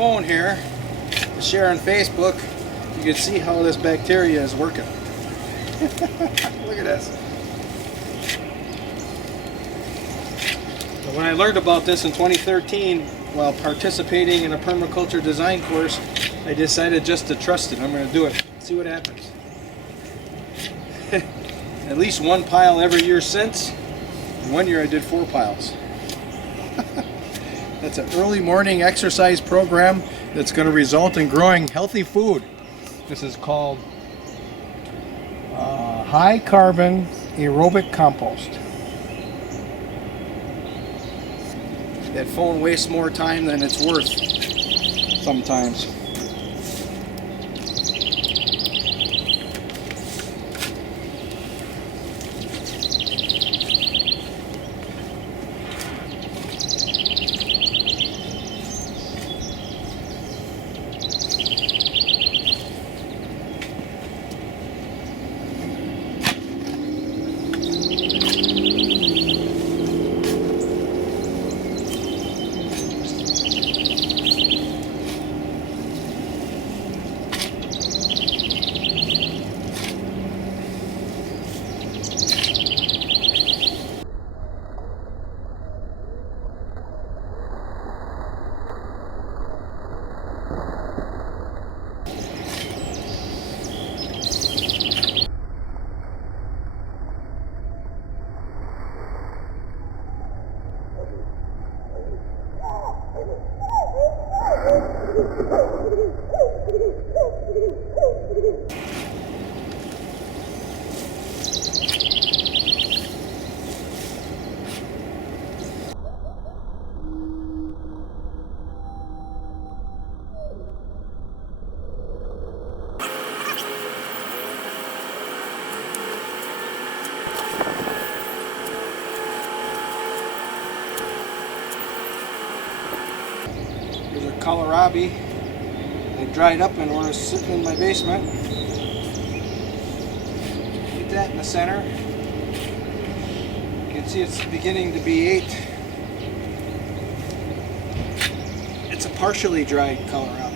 phone here to share on Facebook, you can see how this bacteria is working. Look at this. So when I learned about this in 2013 while participating in a permaculture design course, I decided just to trust it. I'm going to do it. See what happens. At least one pile every year since. One year I did 4 piles. That's an early morning exercise program that's going to result in growing healthy food. This is called high carbon aerobic compost. That phone wastes more time than it's worth sometimes. There's a kohlrabi. They dried up and were sitting in my basement. Get that in the center. You can see it's beginning to be ate. It's a partially dried kohlrabi.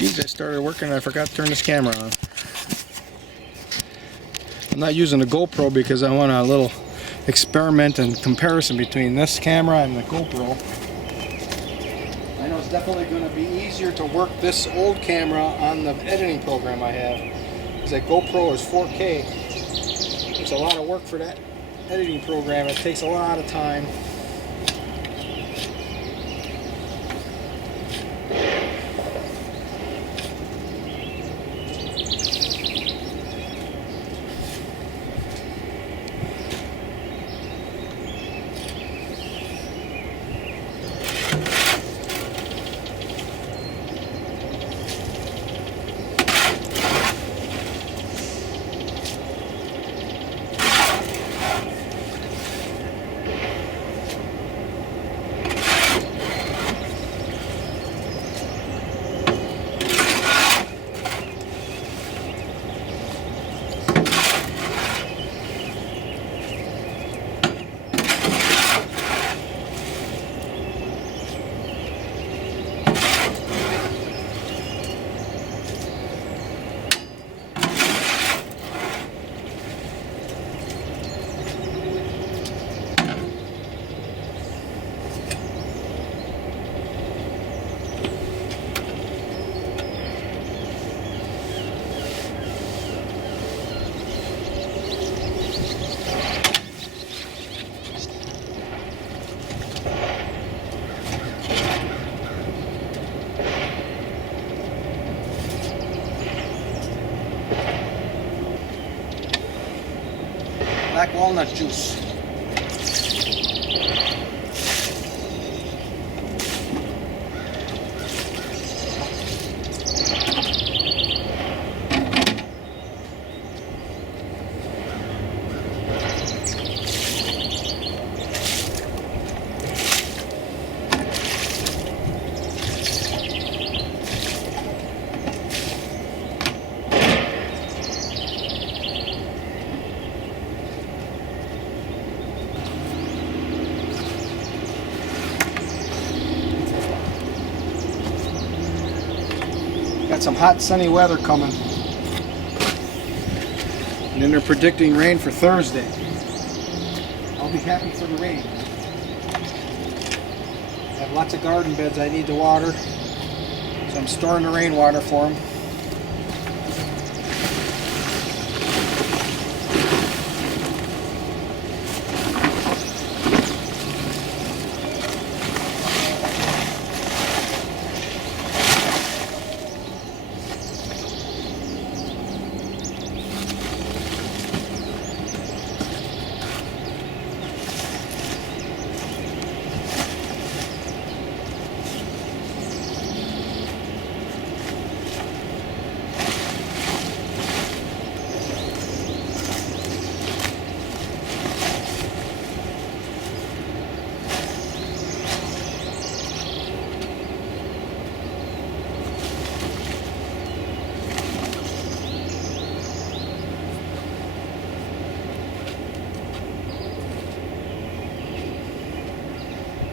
Geez, I started working and I forgot to turn this camera on. I'm not using the GoPro because I want a little experiment and comparison between this camera and the GoPro. I know it's definitely going to be easier to work this old camera on the editing program I have, because that GoPro is 4K. It's a lot of work for that editing program. It takes a lot of time. black walnut juice. Got some hot sunny weather coming. And then they're predicting rain for Thursday. I'll be happy for the rain. I have lots of garden beds I need to water, so I'm storing the rainwater for them.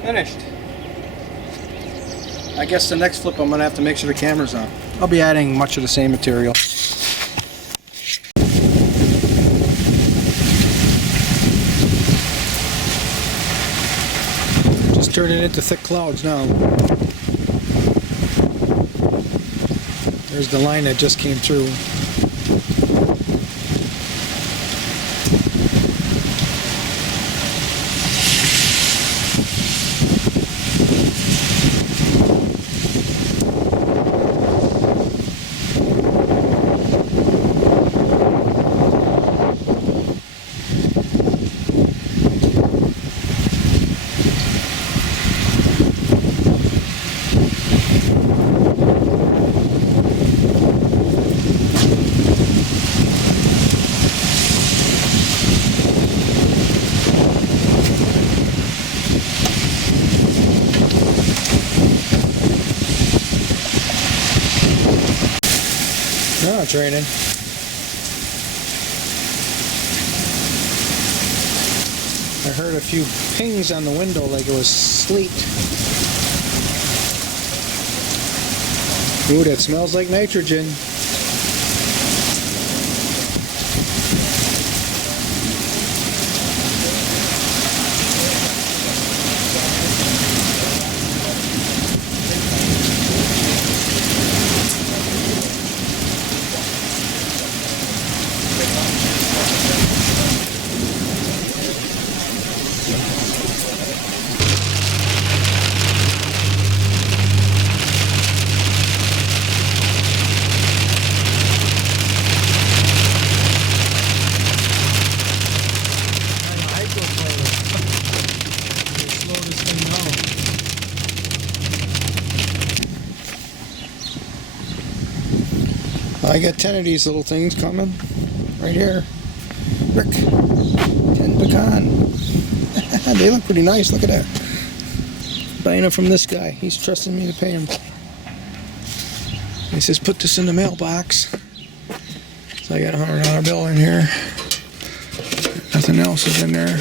Finished. I guess the next flip I'm going to have to make sure the camera's on. I'll be adding much of the same material. Just turning it into thick clouds now. There's the line that just came through. No, it's raining. I heard a few pings on the window like it was sleet. Ooh, that smells like nitrogen. I got 10 of these little things coming right here. Rick, 10 pecan. They look pretty nice. Look at that. Buying them from this guy. He's trusting me to pay him. He says, put this in the mailbox. So I got a $100 bill in here. Nothing else is in there.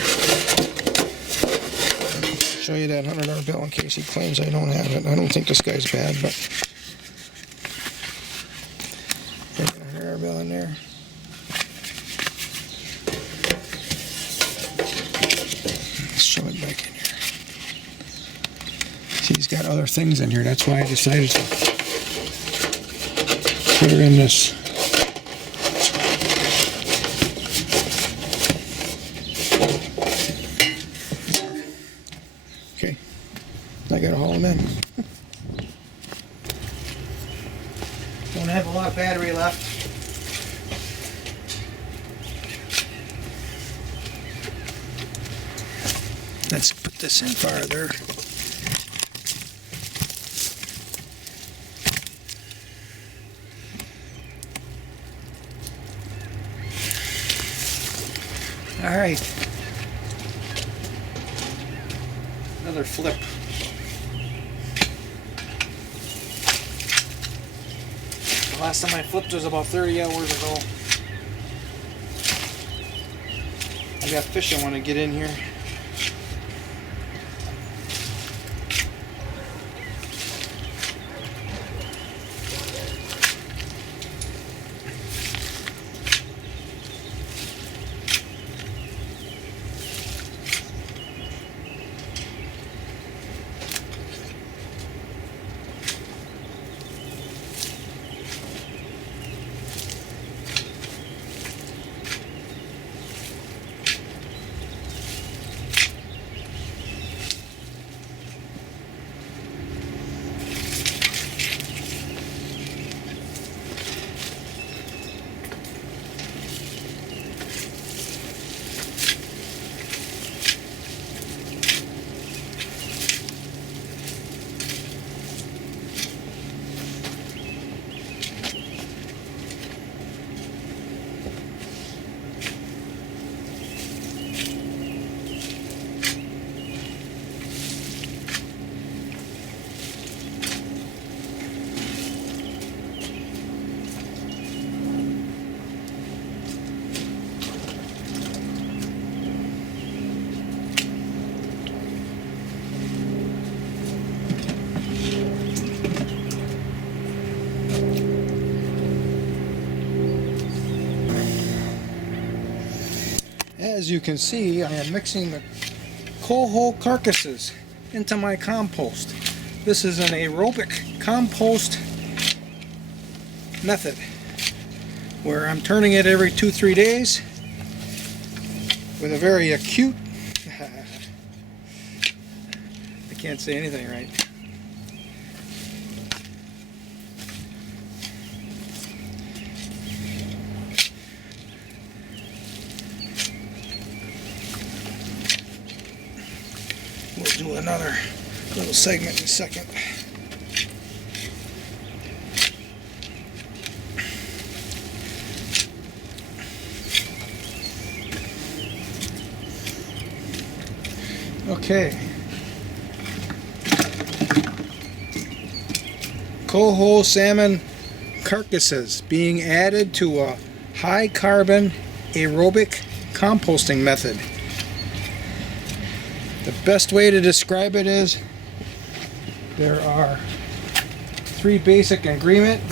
Show you that $100 bill in case he claims I don't have it. I don't think this guy's bad, but got a $100 bill in there. Let's show it back in here. See, he's got other things in here. That's why I decided to put it in this. Okay, I gotta haul them in. Don't have a lot of battery left. Let's put this in farther. All right. Another flip. The last time I flipped was about 30 hours ago. I got fish I want to get in here. As you can see, I am mixing the coho carcasses into my compost. This is an aerobic compost method where I'm turning it every 2-3 days with a very acute I can't say anything right. We'll do another little segment in a second. Okay. Coho salmon carcasses being added to a high carbon aerobic composting method. The best way to describe it is there are 3 basic ingredients.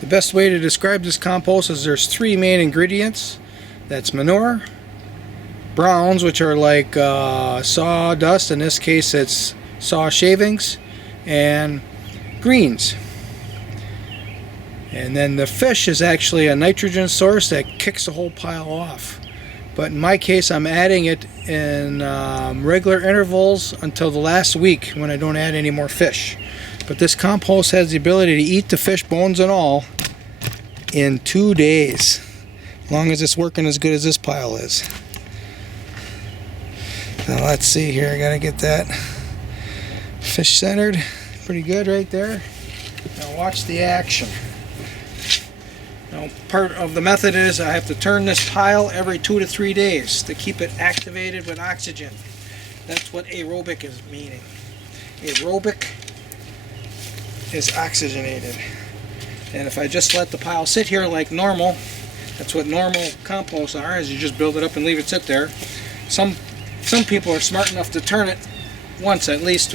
The best way to describe this compost is there's 3 main ingredients. That's manure, browns, which are like sawdust, in this case it's saw shavings, and greens. And then the fish is actually a nitrogen source that kicks the whole pile off. But in my case, I'm adding it in regular intervals until the last week when I don't add any more fish. But this compost has the ability to eat the fish, bones and all, in 2 days, as long as it's working as good as this pile is. Now let's see here, I gotta get that fish centered. Pretty good right there. Now watch the action. Now part of the method is I have to turn this pile every 2 to 3 days to keep it activated with oxygen. That's what aerobic is meaning. Aerobic is oxygenated. And if I just let the pile sit here like normal, that's what normal composts are, is you just build it up and leave it sit there. Some people are smart enough to turn it once, at least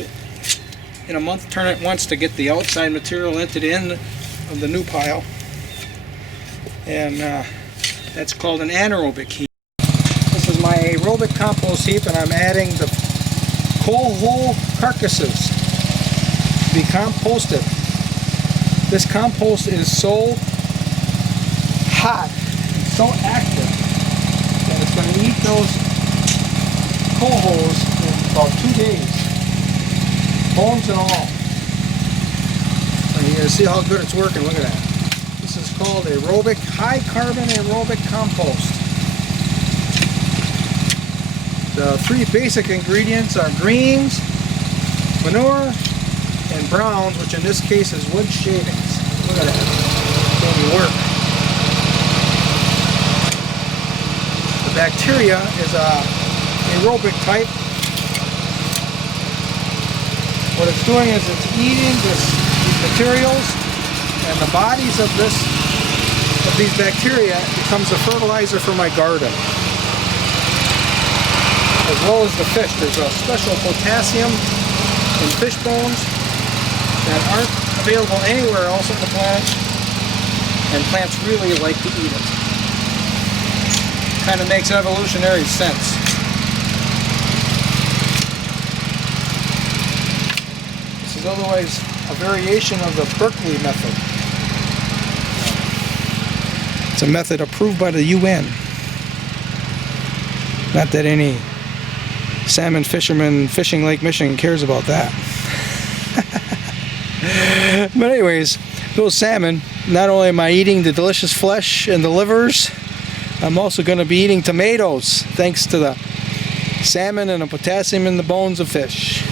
in a month, turn it once to get the outside material into the end of the new pile. And that's called an anaerobic heap. This is my aerobic compost heap, and I'm adding the coho carcasses to be composted. This compost is so hot, and so active, that it's going to eat those cohos in about 2 days, bones and all. And see how good it's working. Look at that. This is called aerobic, high carbon aerobic compost. The three basic ingredients are greens, manure, and browns, which in this case is wood shavings. Look at that. It's only work. The bacteria is a aerobic type. What it's doing is it's eating these materials, and the bodies of these bacteria becomes a fertilizer for my garden, as well as the fish. There's a special potassium in fish bones that aren't available anywhere else on the planet, and plants really like to eat it. Kind of makes evolutionary sense. This is otherwise a variation of the Berkeley method. It's a method approved by the UN. Not that any salmon fisherman fishing Lake Michigan cares about that. But anyways, those salmon, not only am I eating the delicious flesh and the livers, I'm also going to be eating tomatoes thanks to the salmon and the potassium in the bones of fish.